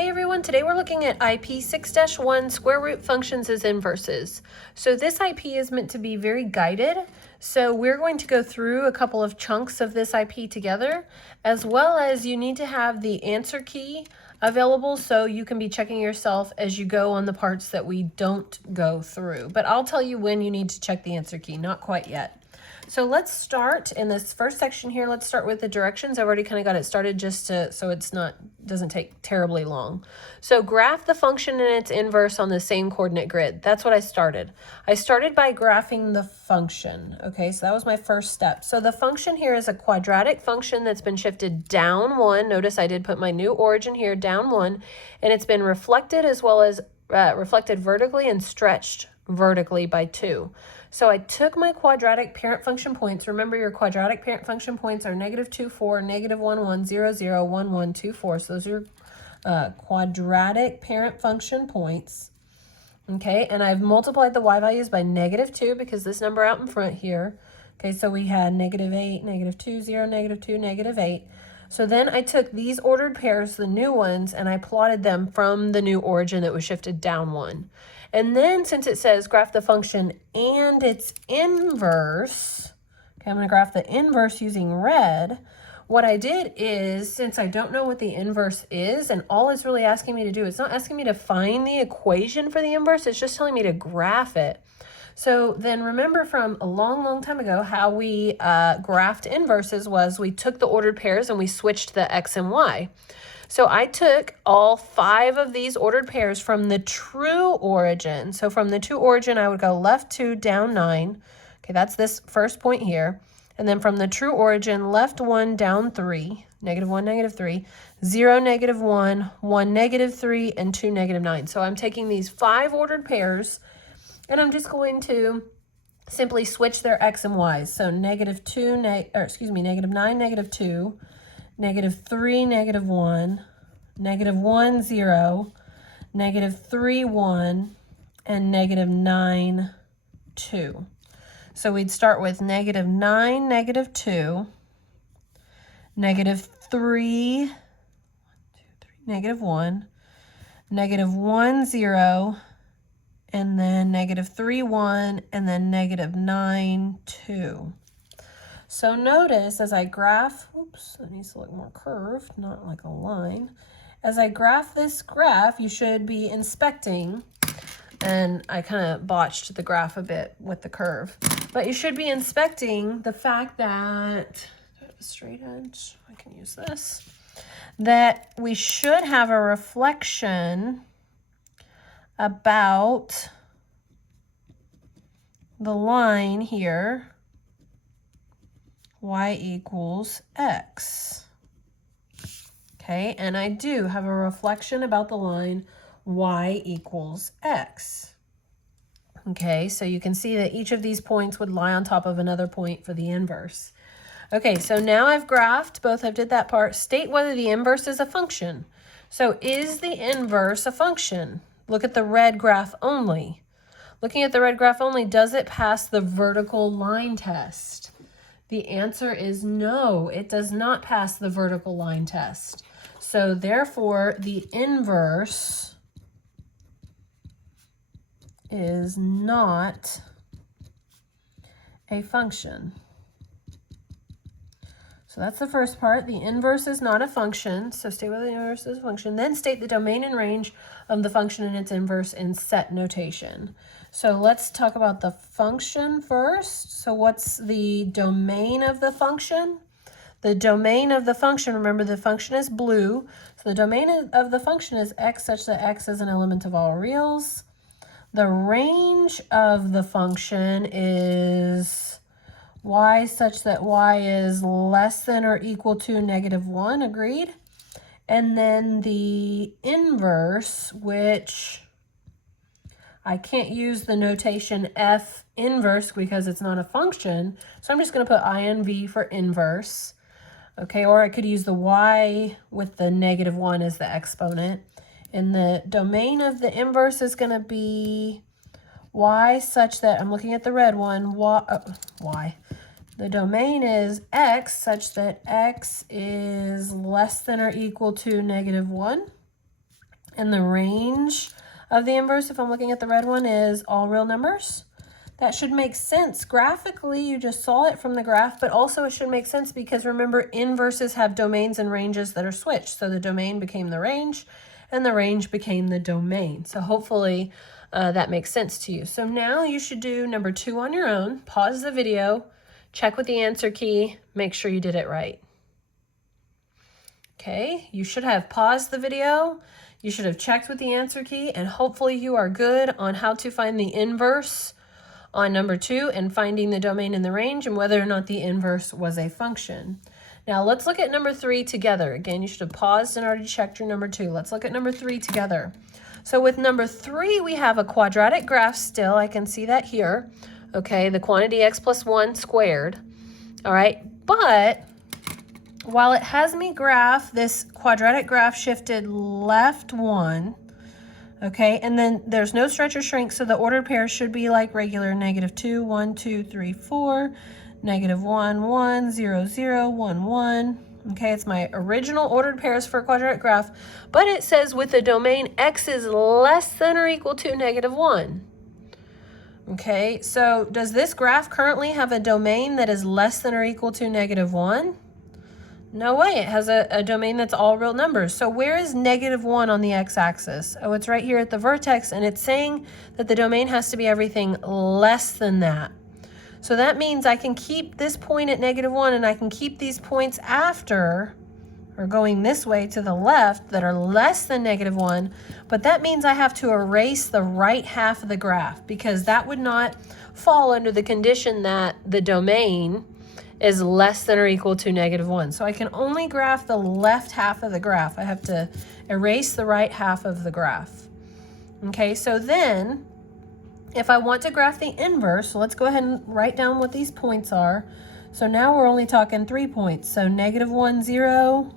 Hey everyone, today we're looking at IP 6-1 square root functions as inverses. So this IP is meant to be very guided. So we're going to go through a couple of chunks of this IP together, as well as you need to have the answer key available so you can be checking yourself as you go on the parts that we don't go through. But I'll tell you when you need to check the answer key, not quite yet. So let's start in this first section here. Let's start with the directions. I've already kind of got it started just so it's doesn't take terribly long. So graph the function and its inverse on the same coordinate grid. That's what I started. I started by graphing the function. Okay, so that was my first step. So the function here is a quadratic function that's been shifted down 1. Notice I did put my new origin here, down 1, and it's been reflected as well as reflected vertically and stretched vertically by 2. So I took my quadratic parent function points. Remember, your quadratic parent function points are -2, 4, -1, 1, 0, 0, 1, 1, 2, 4. So those are your quadratic parent function points. Okay, and I've multiplied the y values by -2 because this number out in front here. Okay, so we had -8, -2, 0, -2, -8. So then I took these ordered pairs, the new ones, and I plotted them from the new origin that was shifted down 1. And then since it says graph the function and its inverse, okay, I'm going to graph the inverse using red. What I did is, since I don't know what the inverse is, and all it's really asking me to do, it's not asking me to find the equation for the inverse, it's just telling me to graph it. So then remember from a long, long time ago how we graphed inverses was we took the ordered pairs and we switched the x and y. So I took all 5 of these ordered pairs from the true origin. So from the true origin, I would go left 2, down 9. Okay, that's this first point here. And then from the true origin, left 1, down 3, -1, -3, 0, -1, 1, -3, and 2, -9. So I'm taking these 5 ordered pairs, and I'm just going to simply switch their x and y's. So -9, -2, -3, -1, -1, 0, -3, 1, and -9, 2. So we'd start with -9, -2, -3, -1, -1, 0, and then -3, 1, and then -9, 2. So notice as I graph, oops, that needs to look more curved, not like a line. As I graph this graph, you should be inspecting, and I kind of botched the graph a bit with the curve, but you should be inspecting the fact that, a straight edge, I can use this, that we should have a reflection about the line here, y equals x. Okay, and I do have a reflection about the line y equals x. Okay, so you can see that each of these points would lie on top of another point for the inverse. Okay, so now I've graphed, both I did that part. State whether the inverse is a function. So is the inverse a function? Look at the red graph only. Looking at the red graph only, does it pass the vertical line test? The answer is no, it does not pass the vertical line test. So therefore, the inverse is not a function. So that's the first part. The inverse is not a function. So state whether the inverse is a function. Then state the domain and range of the function and its inverse in set notation. So let's talk about the function first. So what's the domain of the function? The domain of the function, remember the function is blue. So the domain of the function is x such that x is an element of all reals. The range of the function is y such that y is less than or equal to -1, agreed? And then the inverse, which I can't use the notation f inverse because it's not a function, so I'm just going to put INV for inverse. Okay, or I could use the y with the -1 as the exponent. And the domain of the inverse is going to be y such that, I'm looking at the red one, y. The domain is x such that x is less than or equal to -1. And the range of the inverse, if I'm looking at the red one, is all real numbers. That should make sense. Graphically, you just saw it from the graph, but also it should make sense because remember, inverses have domains and ranges that are switched. So the domain became the range and the range became the domain. So hopefully that makes sense to you. So now you should do number 2 on your own. Pause the video, check with the answer key, make sure you did it right. Okay, you should have paused the video. You should have checked with the answer key, and hopefully you are good on how to find the inverse on number 2 and finding the domain and the range and whether or not the inverse was a function. Now let's look at number 3 together. Again, you should have paused and already checked your number 2. Let's look at number 3 together. So with number 3, we have a quadratic graph still. I can see that here. Okay, the quantity x plus 1 squared. All right, but while it has me graph this quadratic graph shifted left 1, okay, and then there's no stretch or shrink, so the ordered pairs should be like regular, -2, 1, 2, 3, 4, -1, 1, 0, 0, 1, 1. Okay, it's my original ordered pairs for a quadratic graph, but it says with the domain x is less than or equal to -1. Okay, so does this graph currently have a domain that is less than or equal to -1? No way, it has a domain that's all real numbers. So where is -1 on the x-axis? Oh, it's right here at the vertex, and it's saying that the domain has to be everything less than that. So that means I can keep this point at -1, and I can keep these points after, or going this way to the left, that are less than -1, but that means I have to erase the right half of the graph, because that would not fall under the condition that the domain is less than or equal to -1. So I can only graph the left half of the graph. I have to erase the right half of the graph. Okay, so then if I want to graph the inverse, so let's go ahead and write down what these points are. So now we're only talking 3 points. So -1, 0,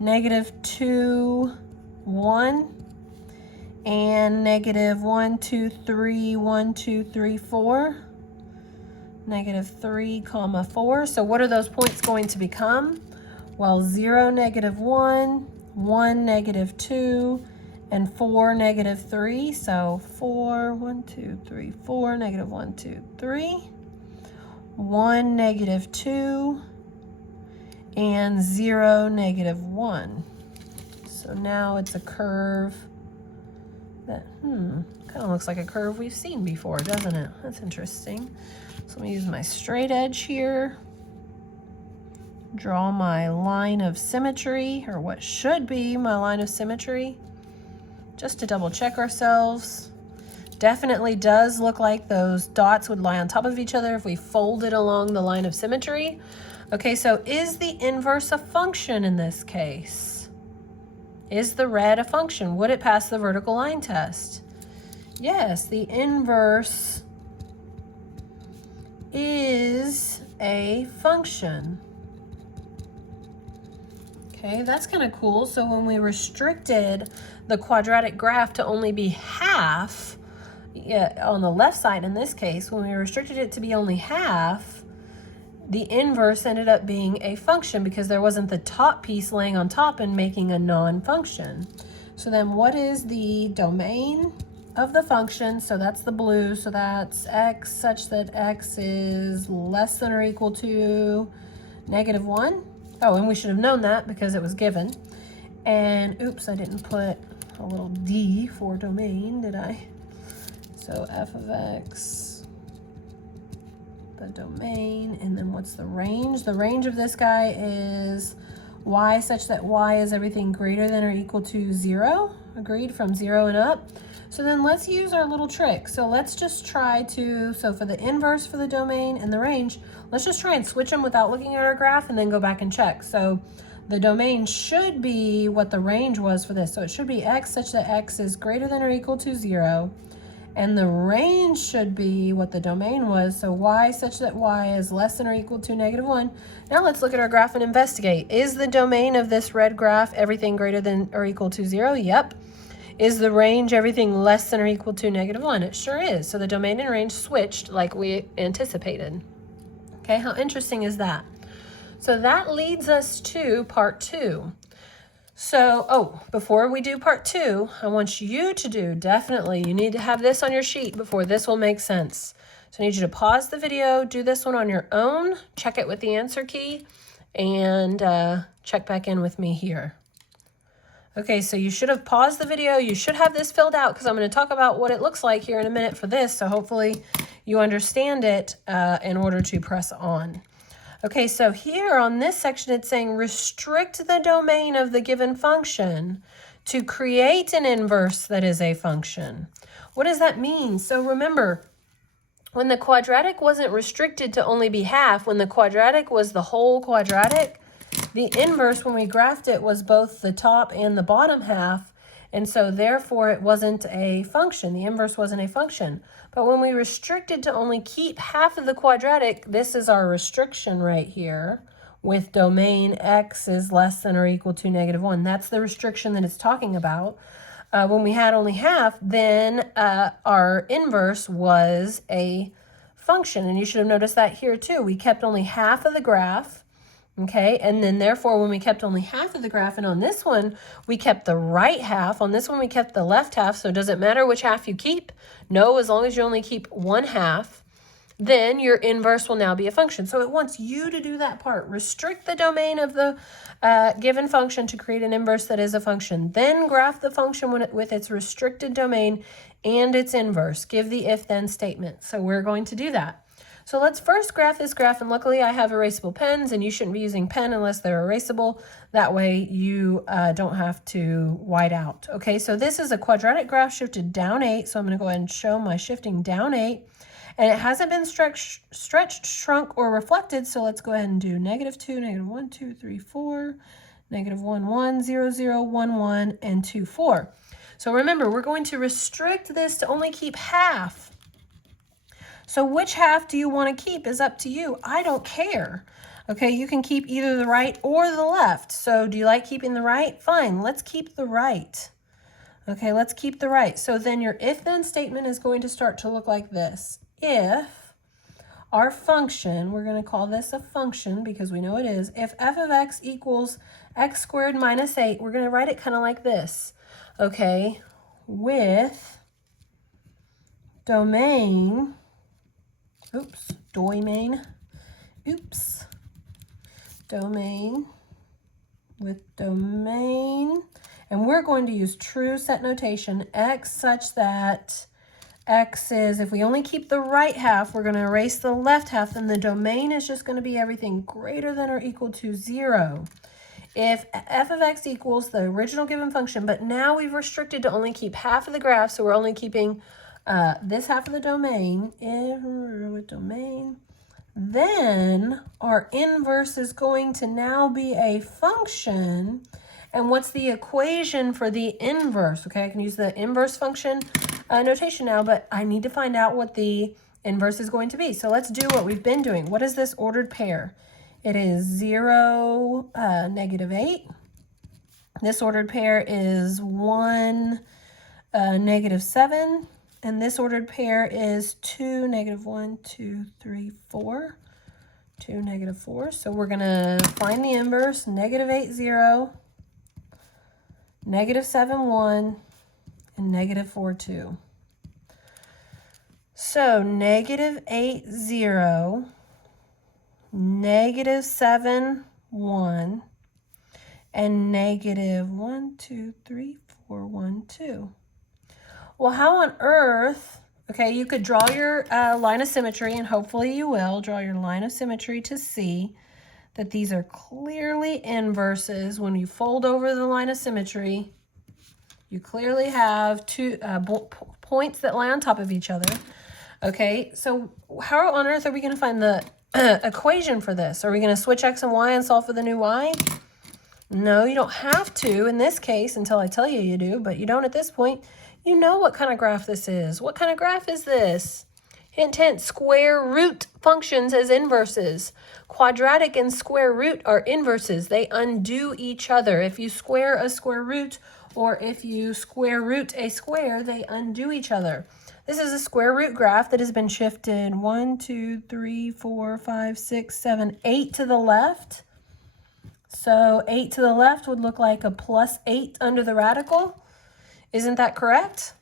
-2, 1, and -1, 2, 3, 1, 2, 3, 4. -3, 4. So what are those points going to become? Well, 0, -1, 1, -2, and 4, -3. So 4, 1, 2, 3, 4, -1, 2, 3, 1, -2, and 0, -1. So now it's a curve that, kind of looks like a curve we've seen before, doesn't it? That's interesting. So I'm going to use my straight edge here, draw my line of symmetry, or what should be my line of symmetry, just to double check ourselves. Definitely does look like those dots would lie on top of each other if we folded along the line of symmetry. Okay, so is the inverse a function in this case? Is the red a function? Would it pass the vertical line test? Yes, the inverse is a function. Okay, that's kind of cool. So when we restricted the quadratic graph to only be half, on the left side in this case, when we restricted it to be only half, the inverse ended up being a function because there wasn't the top piece laying on top and making a non-function. So then what is the domain of the function? So that's the blue, so that's x such that x is less than or equal to -1. Oh, and we should have known that because it was given. And oops, I didn't put a little d for domain, did I? So f of x, the domain, and then what's the range? The range of this guy is y such that y is everything greater than or equal to 0. Agreed, from 0 and up. So then let's use our little trick. So let's just try to, so for the inverse for the domain and the range, let's just try and switch them without looking at our graph and then go back and check. So the domain should be what the range was for this. So it should be x such that x is greater than or equal to 0. And the range should be what the domain was. So y such that y is less than or equal to -1. Now let's look at our graph and investigate. Is the domain of this red graph everything greater than or equal to 0? Yep. Is the range everything less than or equal to -1? It sure is. So the domain and range switched like we anticipated. Okay, how interesting is that? So that leads us to part 2. So, oh, before we do part 2, I want you to do, definitely, you need to have this on your sheet before this will make sense. So I need you to pause the video, do this one on your own, check it with the answer key, and check back in with me here. Okay, so you should have paused the video. You should have this filled out because I'm going to talk about what it looks like here in a minute for this. So hopefully you understand it in order to press on. Okay, so here on this section, it's saying restrict the domain of the given function to create an inverse that is a function. What does that mean? So remember, when the quadratic wasn't restricted to only be half, when the quadratic was the whole quadratic, the inverse, when we graphed it, was both the top and the bottom half, and so therefore it wasn't a function. The inverse wasn't a function. But when we restricted to only keep half of the quadratic, this is our restriction right here, with domain x is less than or equal to -1. That's the restriction that it's talking about. When we had only half, then our inverse was a function. And you should have noticed that here too. We kept only half of the graph. Okay, and then therefore when we kept only half of the graph, and on this one we kept the right half, on this one we kept the left half, so does it matter which half you keep? No, as long as you only keep one half, then your inverse will now be a function. So it wants you to do that part. Restrict the domain of the given function to create an inverse that is a function. Then graph the function with its restricted domain and its inverse. Give the if-then statement. So we're going to do that. So let's first graph this graph, and luckily I have erasable pens, and you shouldn't be using pen unless they're erasable. That way you don't have to white out. Okay, so this is a quadratic graph shifted down 8, so I'm going to go ahead and show my shifting down 8. And it hasn't been stretched, shrunk, or reflected, so let's go ahead and do -2, -1, 2, 3, 4, -1, 1, 0, 0, 1, 1, and 2, 4. So remember, we're going to restrict this to only keep half. So which half do you want to keep is up to you. I don't care. Okay, you can keep either the right or the left. So do you like keeping the right? Fine, let's keep the right. Okay, let's keep the right. So then your if-then statement is going to start to look like this. If our function, we're going to call this a function because we know it is, if f of x equals x squared minus 8, we're going to write it kind of like this. Okay, with domain, domain with domain, and we're going to use true set notation, x such that x is, if we only keep the right half, we're going to erase the left half, then the domain is just going to be everything greater than or equal to 0. If f of x equals the original given function, but now we've restricted to only keep half of the graph, so we're only keeping this half of the domain, with domain, then our inverse is going to now be a function. And what's the equation for the inverse? Okay, I can use the inverse function notation now, but I need to find out what the inverse is going to be. So let's do what we've been doing. What is this ordered pair? It is 0, -8. This ordered pair is 1, -7. And this ordered pair is 2, -1, 2, 3, 4. 2, -4. So we're going to find the inverse, -8, 0, -7, 1, and -4, 2. So -8, 0, -7, 1, and -1, 2, 3, 4, 1, 2. Well, how on earth, okay, you could draw your line of symmetry, and hopefully you will draw your line of symmetry to see that these are clearly inverses. When you fold over the line of symmetry, you clearly have two points that lie on top of each other. Okay, so how on earth are we going to find the equation for this? Are we going to switch x and y and solve for the new y? No, you don't have to in this case until I tell you you do, but you don't at this point. You know what kind of graph this is. What kind of graph is this? Hint, hint, square root functions as inverses. Quadratic and square root are inverses. They undo each other. If you square a square root or if you square root a square, they undo each other. This is a square root graph that has been shifted 1, 2, 3, 4, 5, 6, 7, 8 to the left. So 8 to the left would look like a plus 8 under the radical. Isn't that correct?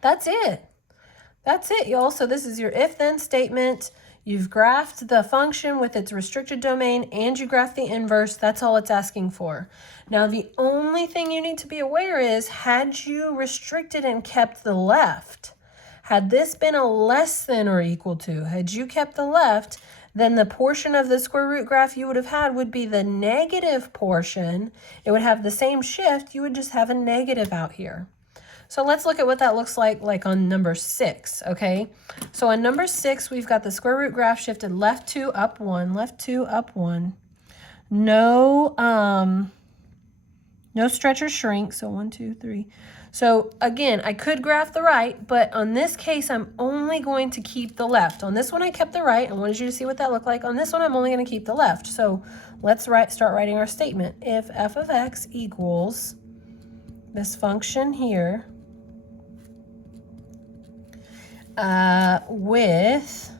That's it. That's it, y'all. So this is your if-then statement. You've graphed the function with its restricted domain and you graphed the inverse. That's all it's asking for. Now, the only thing you need to be aware is, had you restricted and kept the left, had this been a less than or equal to, had you kept the left, then the portion of the square root graph you would have had would be the negative portion. It would have the same shift. You would just have a negative out here. So let's look at what that looks like on number 6, okay? So on number 6, we've got the square root graph shifted left 2, up 1, left 2, up 1. No stretch or shrink, so 1, 2, 3. So again, I could graph the right, but on this case, I'm only going to keep the left. On this one, I kept the right. I wanted you to see what that looked like. On this one, I'm only going to keep the left. So let's start writing our statement. If f of x equals this function here, with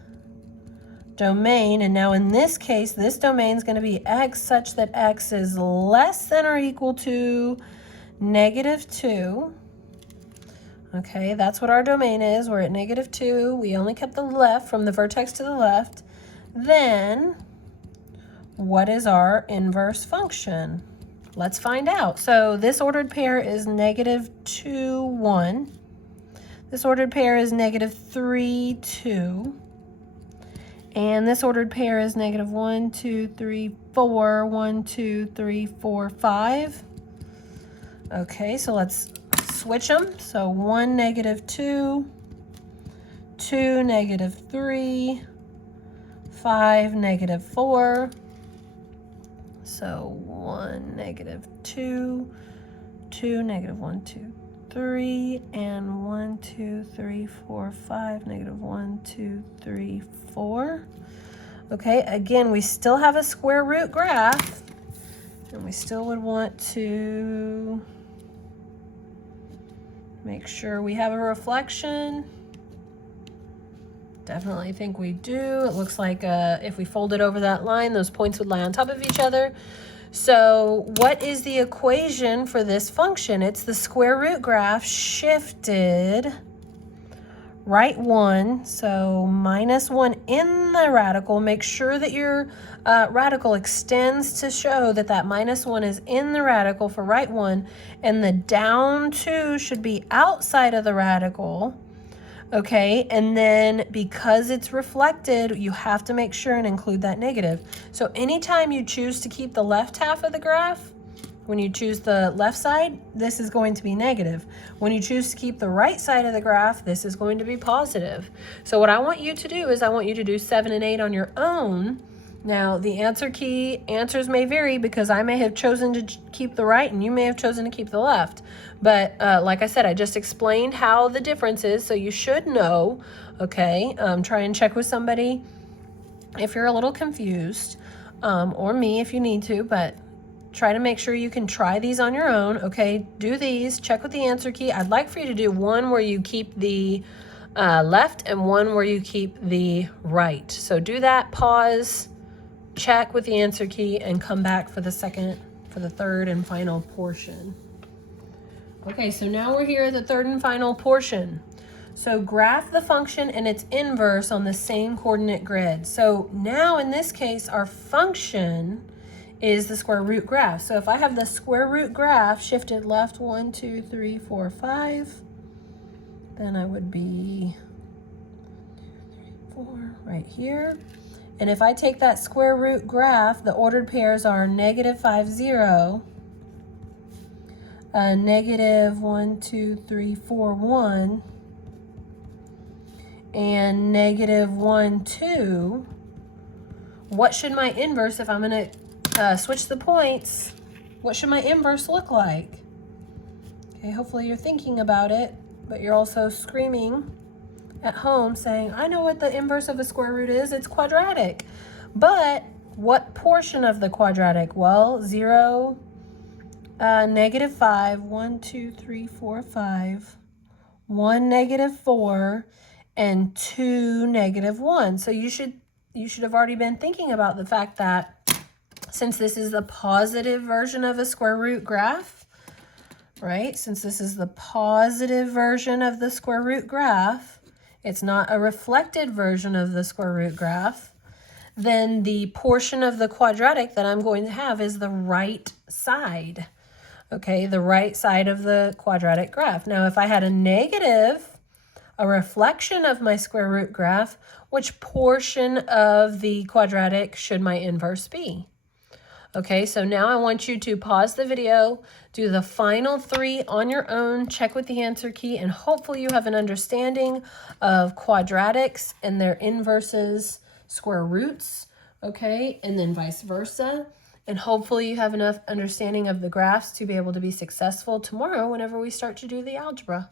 domain, and now in this case, this domain is going to be x such that x is less than or equal to -2. Okay, that's what our domain is. We're at -2. We only kept the left from the vertex to the left. Then, what is our inverse function? Let's find out. So this ordered pair is -2, 1. This ordered pair is -3, 2. And this ordered pair is -1, 2, 3, 4. 1, 2, 3, 4, 5. Okay, so let's switch them. So 1, -2, 2, -3, 5, -4. So 1, -2, 2, -1, 2, 3, and 1, 2, 3, 4, 5, -1, 2, 3, 4. Okay, again, we still have a square root graph, and we still would want to make sure we have a reflection. Definitely think we do. It looks like if we folded over that line, those points would lie on top of each other. So what is the equation for this function? It's the square root graph shifted right 1, so -1 in the radical. Make sure that your radical extends to show that that -1 is in the radical for right 1, and the down 2 should be outside of the radical. Okay, and then because it's reflected, you have to make sure and include that negative. So anytime you choose to keep the left half of the graph, when you choose the left side, this is going to be negative. When you choose to keep the right side of the graph, this is going to be positive. So what I want you to do is I want you to do 7 and 8 on your own. Now, the answers may vary because I may have chosen to keep the right and you may have chosen to keep the left. But like I said, I just explained how the difference is, so you should know, okay? Try and check with somebody if you're a little confused, or me if you need to, but try to make sure you can try these on your own, okay? Do these, check with the answer key. I'd like for you to do one where you keep the left and one where you keep the right. So do that, pause, check with the answer key, and come back for the third and final portion. Okay, so now we're here at the third and final portion. So graph the function and its inverse on the same coordinate grid. So now in this case, our function is the square root graph. So if I have the square root graph shifted left 1, 2, 3, 4, 5, then I would be 4 right here. And if I take that square root graph, the ordered pairs are -5, 0, -1, 2, 3, 4, 1, and -1, 2. What should my inverse, if I'm going to switch the points, what should my inverse look like? Okay, hopefully you're thinking about it, but you're also screaming at home saying, I know what the inverse of a square root is. It's quadratic. But what portion of the quadratic? Well, 0, -5, 1, 2, 3, 4, 5, 1, -4, and 2, -1. So you should have already been thinking about the fact that since this is the positive version of a square root graph, right? Since this is the positive version of the square root graph, it's not a reflected version of the square root graph, then the portion of the quadratic that I'm going to have is the right side. Okay, the right side of the quadratic graph. Now, if I had a negative, a reflection of my square root graph, which portion of the quadratic should my inverse be? Okay, so now I want you to pause the video, do the final 3 on your own, check with the answer key, and hopefully you have an understanding of quadratics and their inverses, square roots, okay, and then vice versa. And hopefully you have enough understanding of the graphs to be able to be successful tomorrow whenever we start to do the algebra.